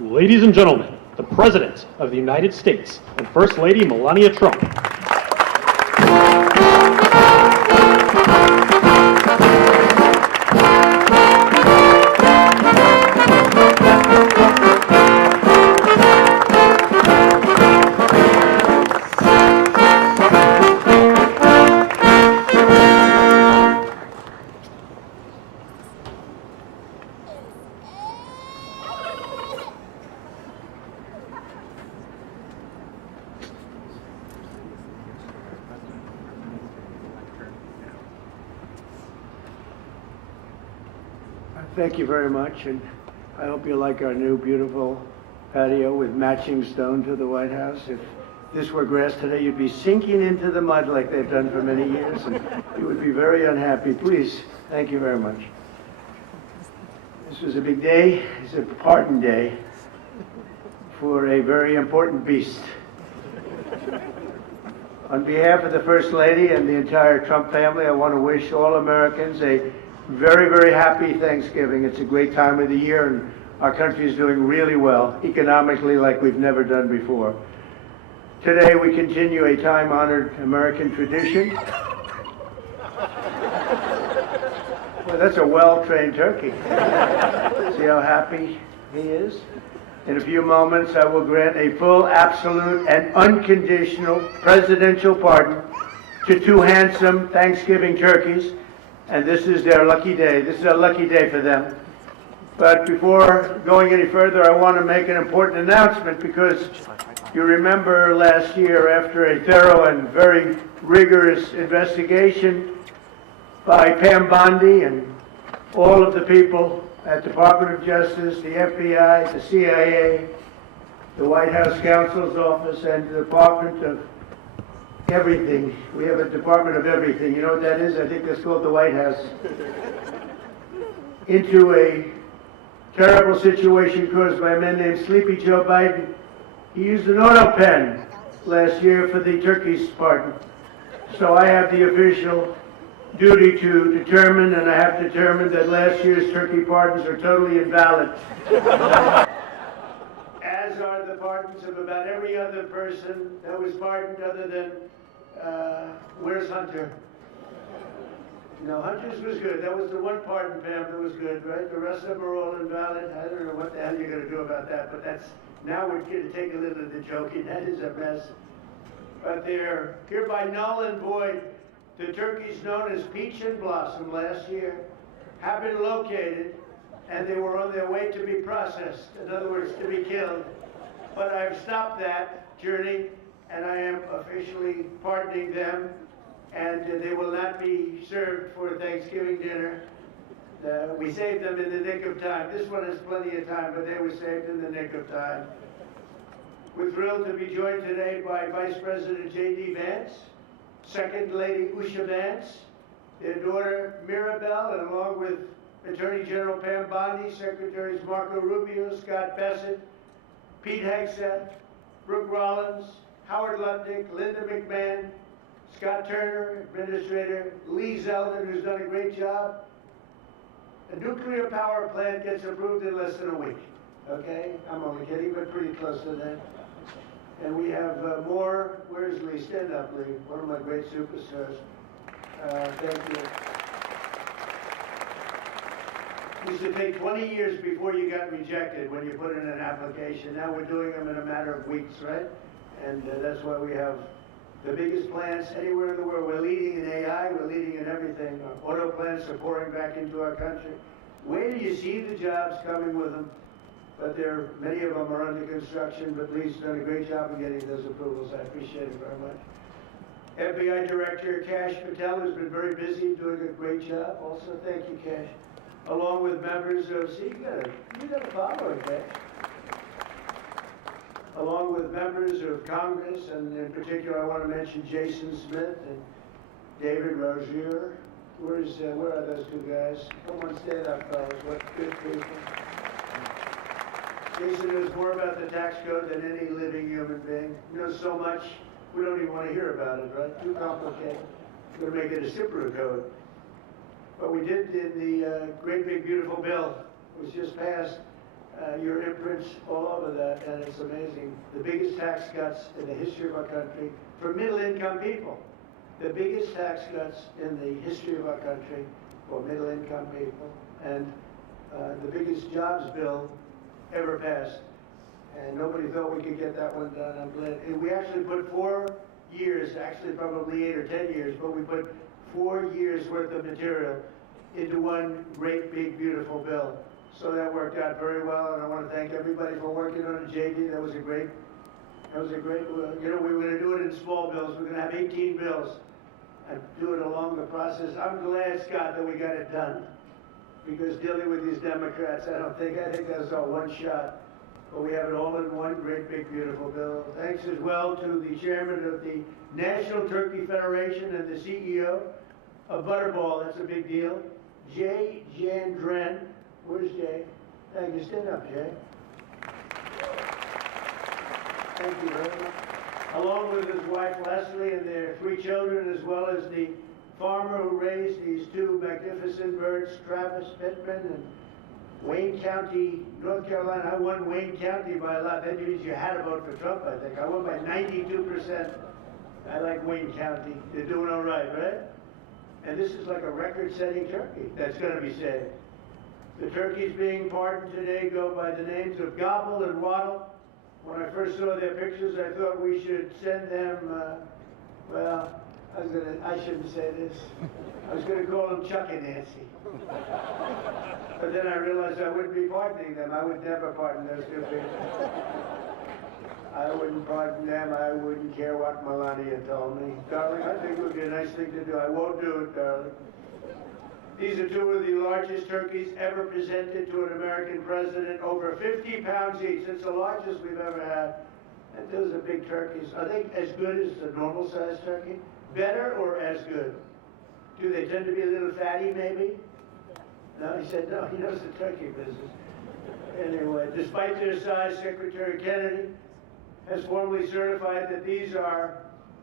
Ladies and gentlemen, the President of the United States and First Lady Melania Trump. Thank you very much, and I hope you like our new beautiful patio with matching stone to the White House. If this were grass today, you'd be sinking into the mud like they've done for many years, and you would be very unhappy. Please, thank you very much. This was a big day. It's a pardon day for a very important beast. On behalf of the First Lady and the entire Trump family, I want to wish all Americans a very, very happy Thanksgiving. It's a great time of the year, and our country is doing really well, economically, like we've never done before. Today, we continue a time-honored American tradition. Well, that's a well-trained turkey. See how happy he is? In a few moments, I will grant a full, absolute, and unconditional presidential pardon to two handsome Thanksgiving turkeys, and this is their lucky day. This is a lucky day for them. But before going any further, I want to make an important announcement, because you remember last year, after a thorough and very rigorous investigation by Pam Bondi and all of the people at the Department of Justice, the FBI, the CIA, the White House Counsel's Office, and the Department of Everything. We have a Department of Everything. You know what that is? I think that's called the White House. Into a terrible situation caused by a man named Sleepy Joe Biden. He used an auto pen last year for the turkey's pardon. So I have the official duty to determine, and I have determined that last year's turkey pardons are totally invalid. As are the pardons of about every other person that was pardoned other than, where's Hunter? No, Hunter's was good. That was the one pardon, Pam, that was good, right? The rest of them are all invalid. I don't know what the hell you're going to do about that, but that's, now we're going to take a little of the joking. That is a mess. But they're hereby null and void. The turkeys known as Peach and Blossom last year have been located, and they were on their way to be processed. In other words, to be killed. But I've stopped that journey, and I am officially pardoning them, and they will not be served for Thanksgiving dinner. We saved them in the nick of time. This one has plenty of time, but they were saved in the nick of time. We're thrilled to be joined today by Vice President J.D. Vance, Second Lady Usha Vance, their daughter Mirabelle, and along with Attorney General Pam Bondi, Secretaries Marco Rubio, Scott Bessent, Pete Hegseth, Brooke Rollins, Howard Lutnick, Linda McMahon, Scott Turner, Administrator Lee Zeldin, who's done a great job. A nuclear power plant gets approved in less than a week. Okay? I'm only kidding, but pretty close to that. And we have more. Where's Lee? Stand up, Lee. One of my great superstars. Thank you. It used to take 20 years before you got rejected when you put in an application. Now we're doing them in a matter of weeks, right? And that's why we have the biggest plants anywhere in the world. We're leading in AI. We're leading in everything. Our auto plants are pouring back into our country. Where do you see the jobs coming with them? But many of them are under construction, but Lee's done a great job in getting those approvals. I appreciate it very much. FBI Director Kash Patel has been very busy doing a great job. Also, thank you, Kash. Along with members of, see, you got a follower, Kash. Along with members of Congress, and in particular, I want to mention Jason Smith and David Rozier. Where are those two guys? Come on, stand up, fellas. What good people. Jason knows more about the tax code than any living human being. He knows so much, we don't even want to hear about it, right? Too complicated. We're going to make it a simpler code. But we did in the great big beautiful bill. It was just passed. Your imprints all over that, and it's amazing. The biggest tax cuts in the history of our country for middle-income people. The biggest tax cuts in the history of our country for middle-income people, and the biggest jobs bill ever passed. And nobody thought we could get that one done. I'm glad. And we actually put 4 years, actually probably 8 or 10 years, but we put 4 years worth of material into one great, big, beautiful bill. So that worked out very well, and I want to thank everybody for working on it. JD, that was a great, you know, we were going to do it in small bills. We're going to have 18 bills and do it along the process. I'm glad, Scott, that we got it done, because dealing with these Democrats, I think that's all one shot. But we have it all in one great, big, beautiful bill. Thanks as well to the chairman of the National Turkey Federation and the CEO of Butterball. That's a big deal. Jay Jandren. Where's Jay? Thank you. Stand up, Jay. Thank you very much. Along with his wife Leslie and their 3 children, as well as the farmer who raised these 2 magnificent birds, Travis Pittman, and Wayne County, North Carolina. I won Wayne County by a lot. That means you had to vote for Trump, I think. I won by 92%. I like Wayne County. They're doing all right, right? And this is like a record-setting turkey that's going to be saved. The turkeys being pardoned today go by the names of Gobble and Waddle. When I first saw their pictures, I thought we should send them, well, I shouldn't say this. I was going to call them Chuck and Nancy. But then I realized I wouldn't be pardoning them. I would never pardon those 2 people. I wouldn't pardon them. I wouldn't care what Melania told me. Darling, I think it would be a nice thing to do. I won't do it, darling. These are 2 of the largest turkeys ever presented to an American president, over 50 pounds each. It's the largest we've ever had. And those are big turkeys. Are they as good as a normal-sized turkey? Better or as good? Do they tend to be a little fatty, maybe? No, he said no. He knows the turkey business. Anyway, despite their size, Secretary Kennedy has formally certified that these are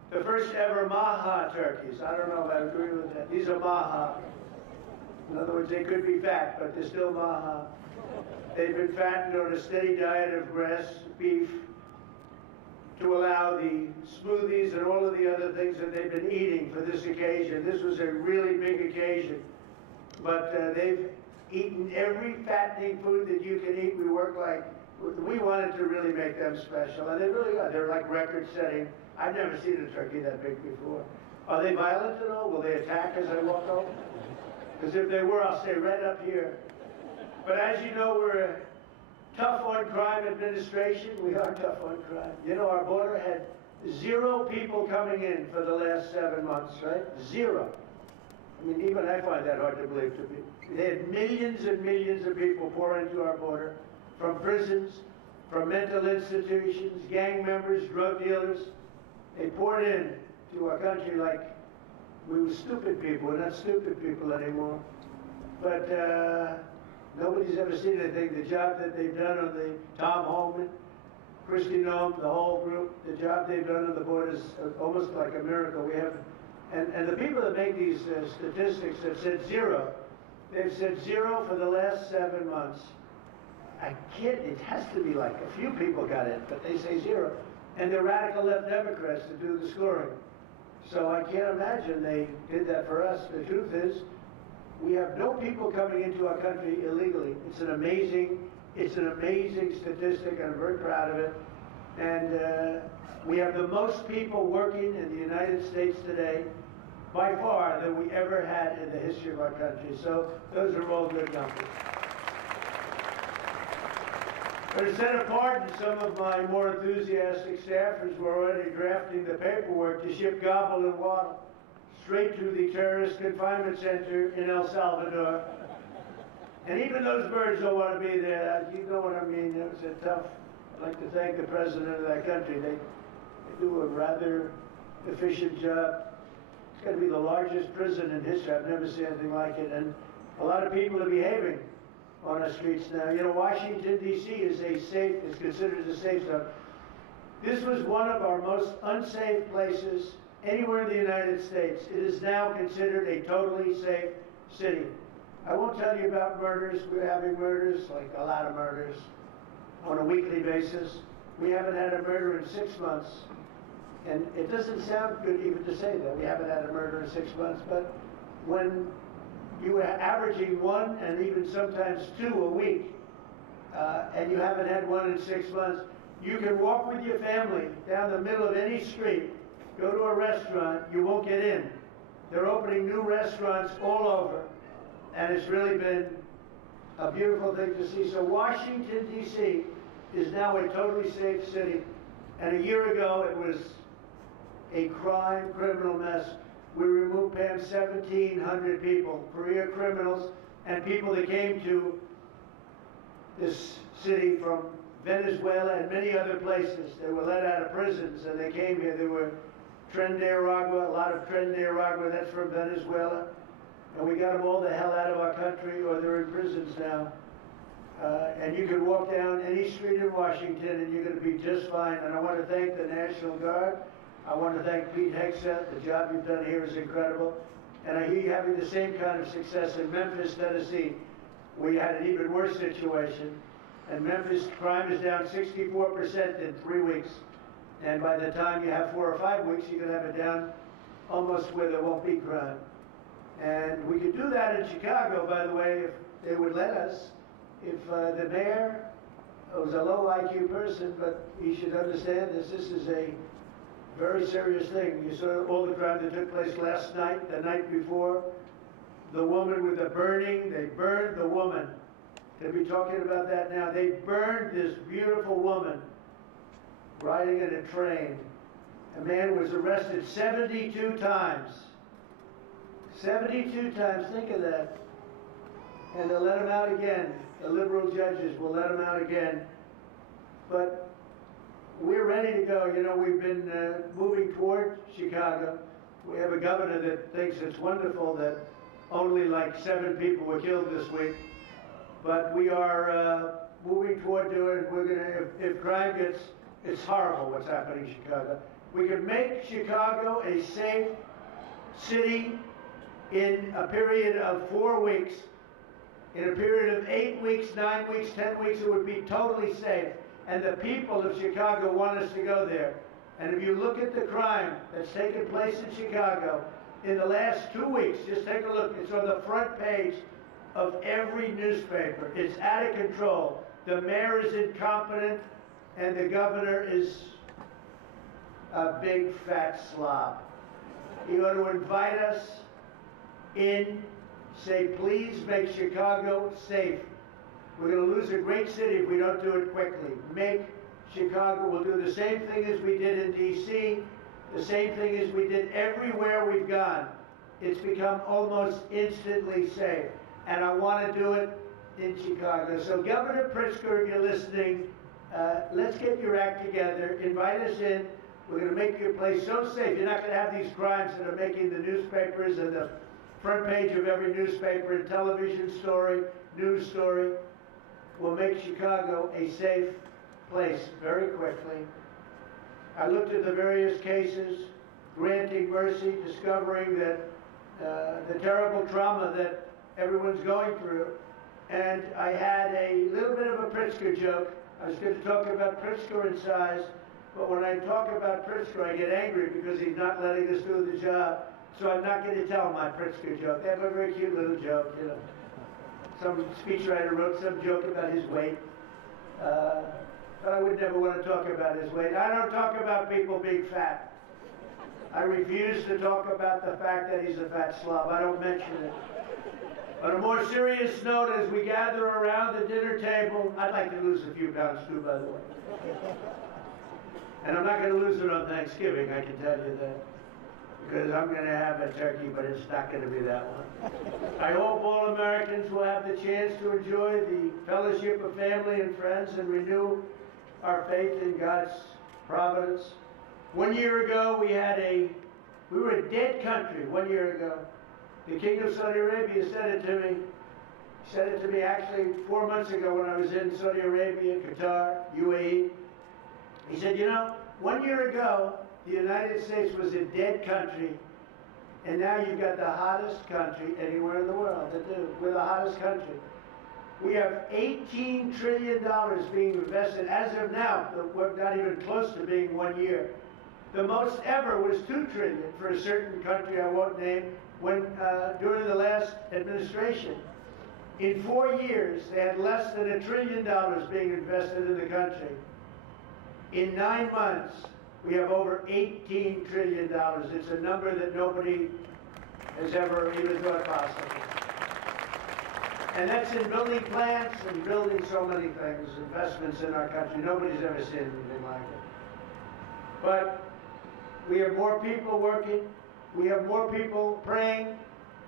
the first ever Maha turkeys. I don't know if I agree with that. These are Maha. In other words, they could be fat, but they're still Maha. They've been fattened on a steady diet of grass, beef, to allow the smoothies and all of the other things that they've been eating for this occasion. This was a really big occasion. But they've eaten every fattening food that you can eat. We wanted to really make them special, and they really are. They're like record-setting. I've never seen a turkey that big before. Are they violent at all? Will they attack as I walk over? Because if they were, I'll stay right up here. But as you know, we're a tough on crime administration. We are tough on crime. You know, our border had 0 people coming in for the last 7 months, right? 0. I mean, even I find that hard to believe to me. They had millions and millions of people pour into our border, from prisons, from mental institutions, gang members, drug dealers. They poured in to our country like we were stupid people. We're not stupid people anymore. But nobody's ever seen anything. The job that they've done on the Tom Homan, Christy Noem, the whole group, the job they've done on the border is almost like a miracle. We have, and the people that make these statistics have said 0. They've said 0 for the last 7 months. I can't, it has to be like a few people got it, but they say 0. And they're radical left Democrats to do the scoring. So I can't imagine they did that for us. The truth is, we have no people coming into our country illegally. It's an amazing statistic, and I'm very proud of it. And we have the most people working in the United States today, by far, than we ever had in the history of our country. So those are all good numbers. But instead of pardon, some of my more enthusiastic staffers were already drafting the paperwork to ship Gobble and Waddle straight to the terrorist confinement center in El Salvador. And even those birds don't want to be there. You know what I mean? It was a tough. I'd like to thank the president of that country. They do a rather efficient job. It's going to be the largest prison in history. I've never seen anything like it. And a lot of people are behaving on our streets now. You know, Washington, D.C. is considered a safe zone. This was one of our most unsafe places anywhere in the United States. It is now considered a totally safe city. I won't tell you about murders. We're having murders, like a lot of murders, on a weekly basis. We haven't had a murder in 6 months. And it doesn't sound good even to say that. We haven't had a murder in 6 months. But when you are averaging 1 and even sometimes 2 a week, and you haven't had 1 in 6 months, you can walk with your family down the middle of any street, go to a restaurant, you won't get in. They're opening new restaurants all over, and it's really been a beautiful thing to see. So Washington, D.C. is now a totally safe city, and a year ago it was a criminal mess. We removed, Pam, 1,700 people, career criminals, and people that came to this city from Venezuela and many other places. They were let out of prisons and they came here. There were Tren de Aragua, a lot of Tren de Aragua, that's from Venezuela. And we got them all the hell out of our country, or they're in prisons now. And you can walk down any street in Washington and you're going to be just fine. And I want to thank the National Guard. I want to thank Pete Hegseth. The job you've done here is incredible. And I hear you having the same kind of success in Memphis, Tennessee. We had an even worse situation. And Memphis crime is down 64% in 3 weeks. And by the time you have 4 or 5 weeks, you're going to have it down almost where there won't be crime. And we could do that in Chicago, by the way, if they would let us. If the mayor was a low IQ person, but he should understand this. This is a very serious thing. You saw all the crime that took place last night, the night before. The woman with the burning, they burned the woman. They'll be talking about that now. They burned this beautiful woman riding in a train. A man was arrested 72 times. 72 times, think of that. And they'll let him out again. The liberal judges will let him out again. But we're ready to go. You know, we've been moving toward Chicago. We have a governor that thinks it's wonderful that only like 7 people were killed this week. But we are moving toward doing it. We're going to, if crime gets, it's horrible what's happening in Chicago. We can make Chicago a safe city in a period of 4 weeks. In a period of 8 weeks, 9 weeks, 10 weeks, it would be totally safe. And the people of Chicago want us to go there. And if you look at the crime that's taken place in Chicago in the last 2 weeks, just take a look. It's on the front page of every newspaper. It's out of control. The mayor is incompetent, and the governor is a big fat slob. He ought to invite us in, say, please make Chicago safe. We're going to lose a great city if we don't do it quickly. Make Chicago, we'll do the same thing as we did in D.C., the same thing as we did everywhere we've gone. It's become almost instantly safe. And I want to do it in Chicago. So Governor Pritzker, if you're listening, let's get your act together. Invite us in. We're going to make your place so safe. You're not going to have these crimes that are making the newspapers and the front page of every newspaper and television story, news story. We'll make Chicago a safe place very quickly. I looked at the various cases, granting mercy, discovering that the terrible trauma that everyone's going through. And I had a little bit of a Pritzker joke. I was going to talk about Pritzker in size, but when I talk about Pritzker, I get angry because he's not letting us do the job. So I'm not going to tell my Pritzker joke. I have a very cute little joke, you know. Some speechwriter wrote some joke about his weight. But I would never want to talk about his weight. I don't talk about people being fat. I refuse to talk about the fact that he's a fat slob. I don't mention it. On a more serious note, as we gather around the dinner table, I'd like to lose a few pounds too, by the way. And I'm not going to lose it on Thanksgiving, I can tell you that. Because I'm going to have a turkey, but it's not going to be that one. I hope all Americans will have the chance to enjoy the fellowship of family and friends and renew our faith in God's providence. 1 year ago, we were a dead country 1 year ago. The King of Saudi Arabia said it to me. He said it to me actually 4 months ago when I was in Saudi Arabia, Qatar, UAE. He said, you know, 1 year ago, the United States was a dead country, and now you've got the hottest country anywhere in the world. We're the hottest country. We have $18 trillion being invested as of now. We're not even close to being 1 year. The most ever was $2 trillion for a certain country I won't name during the last administration. In 4 years, they had less than $1 trillion being invested in the country. In 9 months, we have over $18 trillion. It's a number that nobody has ever even thought possible. And that's in building plants and building so many things, investments in our country. Nobody's ever seen anything like it. But we have more people working. We have more people praying.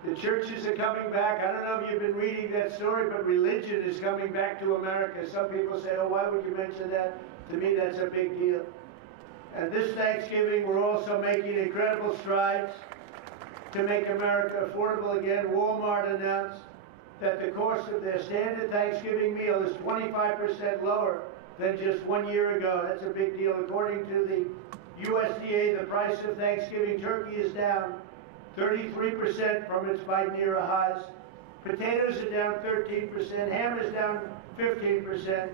The churches are coming back. I don't know if you've been reading that story, but religion is coming back to America. Some people say, oh, why would you mention that? To me, that's a big deal. And this Thanksgiving, we're also making incredible strides to make America affordable again. Walmart announced that the cost of their standard Thanksgiving meal is 25% lower than just 1 year ago. That's a big deal. According to the USDA, the price of Thanksgiving turkey is down 33% from its Biden era highs. Potatoes are down 13%. Ham is down 15%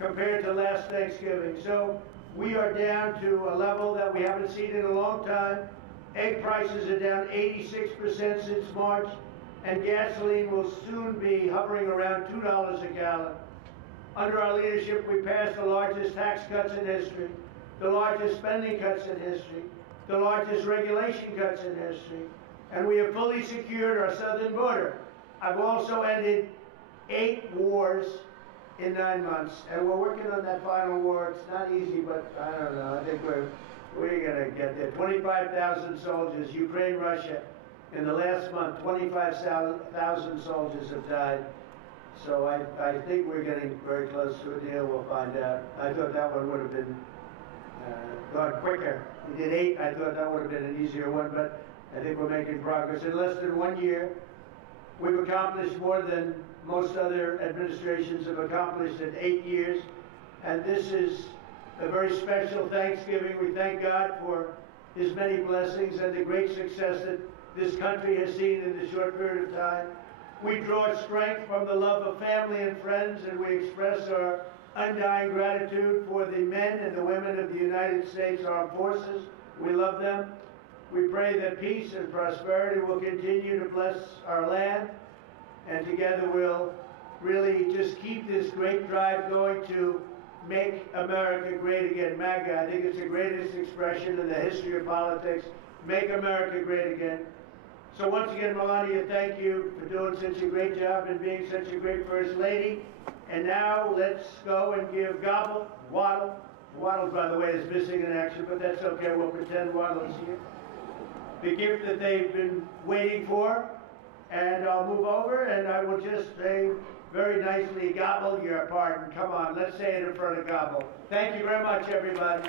compared to last Thanksgiving. So we are down to a level that we haven't seen in a long time. Egg prices are down 86% since March, and gasoline will soon be hovering around $2 a gallon. Under our leadership, we passed the largest tax cuts in history, the largest spending cuts in history, the largest regulation cuts in history, and we have fully secured our southern border. I've also ended 8 wars in 9 months, and we're working on that final war. It's not easy, but I don't know. I think we're going to get there. 25,000 soldiers, Ukraine, Russia. In the last month, 25,000 soldiers have died. So I think we're getting very close to a deal. We'll find out. I thought that one would have been gone quicker. We did 8. I thought that would have been an easier one, but I think we're making progress. In less than 1 year, we've accomplished more than most other administrations have accomplished in 8 years. And this is a very special Thanksgiving. We thank God for His many blessings and the great success that this country has seen in this short period of time. We draw strength from the love of family and friends, and we express our undying gratitude for the men and the women of the United States Armed Forces. We love them. We pray that peace and prosperity will continue to bless our land, and together we'll really just keep this great drive going to make America great again. MAGA, I think it's the greatest expression in the history of politics. Make America great again. So once again, Melania, thank you for doing such a great job and being such a great First Lady. And now let's go and give Gobble, Waddle. Waddle, by the way, is missing in action, but that's okay. We'll pretend Waddle is here. The gift that they've been waiting for. And I'll move over and I will just say very nicely, Gobble, your pardon. Come on, let's say it in front of Gobble. Thank you very much, everybody.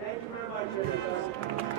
Thank you very much, everybody.